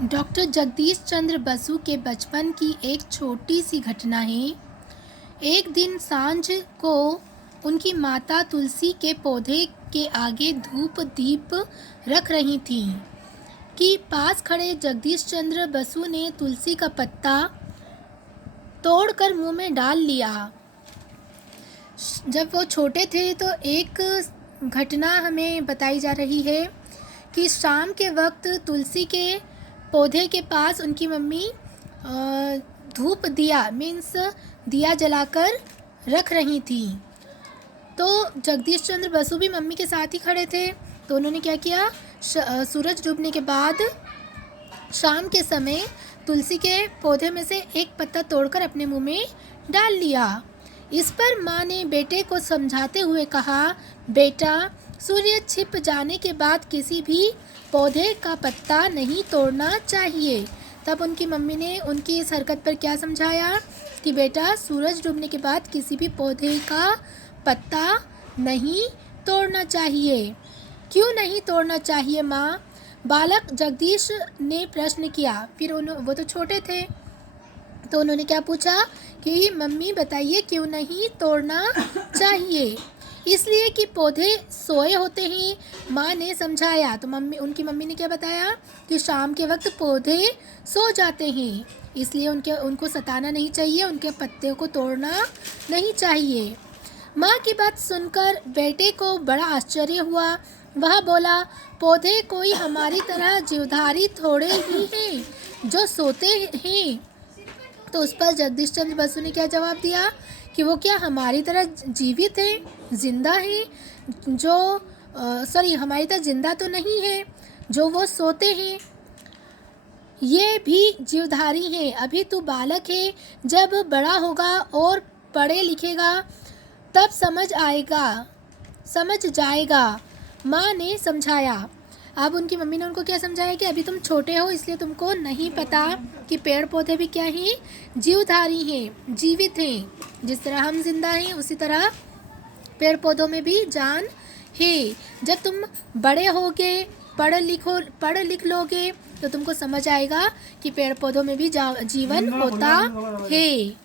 Doctor Jagdish चंद्र बसु के बचपन की एक छोटी सी घटना है। एक दिन सांझ को उनकी माता तुलसी के पौधे के आगे धूप दीप रख रही थीं कि पास खड़े जगदीश चंद्र बसु ने तुलसी का पत्ता तोड़कर मुंह में डाल लिया। जब वो छोटे थे तो एक घटना हमें बताई जा रही है कि शाम के वक्त तुलसी के पौधे के पास उनकी मम्मी धूप दिया मीन्स दिया जलाकर रख रही थी। तो जगदीश चंद्र बसु भी मम्मी के साथ ही खड़े थे। तो उन्होंने क्या किया, सूरज डूबने के बाद शाम के समय तुलसी के पौधे में से एक पत्ता तोड़कर अपने मुंह में डाल लिया। इस पर माँ ने बेटे को समझाते हुए कहा, बेटा, सूर्य छिप जाने के बाद किसी भी पौधे का पत्ता नहीं तोड़ना चाहिए। तब उनकी मम्मी ने उनकी इस हरकत पर क्या समझाया कि बेटा, सूरज डूबने के बाद किसी भी पौधे का पत्ता नहीं तोड़ना चाहिए। क्यों नहीं तोड़ना चाहिए माँ? बालक जगदीश ने प्रश्न किया। फिर वो तो छोटे थे तो उन्होंने क्या पूछा कि मम्मी बताइए क्यों नहीं तोड़ना चाहिए? इसलिए कि पौधे सोए होते हैं, माँ ने समझाया। तो उनकी मम्मी ने क्या बताया कि शाम के वक्त पौधे सो जाते हैं, इसलिए उनको सताना नहीं चाहिए, उनके पत्ते को तोड़ना नहीं चाहिए। माँ की बात सुनकर बेटे को बड़ा आश्चर्य हुआ। वह बोला, पौधे कोई हमारी तरह जीवधारी थोड़े ही हैं जो सोते हैं। तो उस पर जगदीश चंद्र बसु ने क्या जवाब दिया कि वो क्या हमारी तरह जीवित है, जिंदा है, हमारी तरह जिंदा तो नहीं है जो वो सोते हैं। ये भी जीवधारी हैं। अभी तू बालक है, जब बड़ा होगा और पढ़े लिखेगा तब समझ जाएगा, माँ ने समझाया। अब उनकी मम्मी ने उनको क्या समझाया कि अभी तुम छोटे हो, इसलिए तुमको नहीं पता कि पेड़ पौधे भी क्या हैं, जीवधारी हैं, जीवित हैं। जिस तरह हम जिंदा हैं उसी तरह पेड़ पौधों में भी जान है। जब तुम बड़े होगे, पढ़ लिख लोगे तो तुमको समझ आएगा कि पेड़ पौधों में भी जीवन होता है।